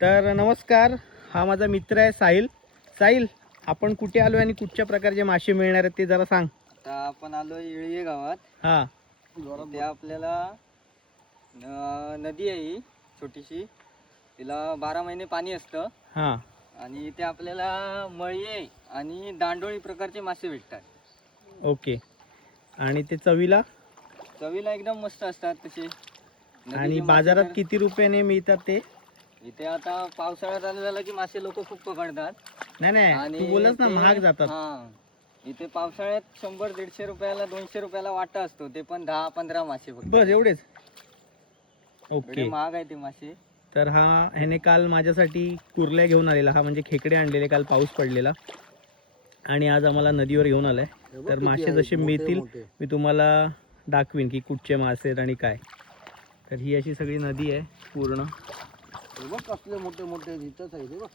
तर नमस्कार, हा माझा मित्र आहे साहिल. साहिल, आपण कुठे आलो आणि कुठच्या प्रकारचे मासे मिळणार आहेत ते जरा सांग. आता आपण आलो येळी गावात. हा इथे आपल्याला नदी आहे ही छोटीशी, तिला 12 महिने पाणी असतं हा आणि इथे आपल्याला मळये आणि दांडोळी प्रकारचे मासे भेटतात. ओके. आणि ते चवीला चवीला एकदम मस्त असतात तसे. आणि नदीचे बाजारात मासे किती रुपयाने मिळतात ते? तर इथे आता पावसाळा चालू झाला की मासे लोक खूप पकडतात. नाही नाही, तू बोलस ना महाग जातात. इथे पावसाळ्यात 100-150 रुपयाला 200 रुपयाला वाटा असतो, ते पण 10-15 मासे फक्त. बस एवढेच. एवढे ओके. महाग आहे ते मासे. तर हा ह्याने काल माझ्यासाठी कुर्ल्या घेऊन आलेला, हा म्हणजे खेकडे आणलेले काल पाऊस पडलेला, आणि आज आम्हाला नदीवर घेऊन आलाय. तर मासे जसे मिळतील मी तुम्हाला दाखवीन की कुठचे मासे आहेत आणि काय. तर ही अशी सगळी नदी आहे पूर्ण. बघ कसले मोठे मोठे इथंच आहे. बघ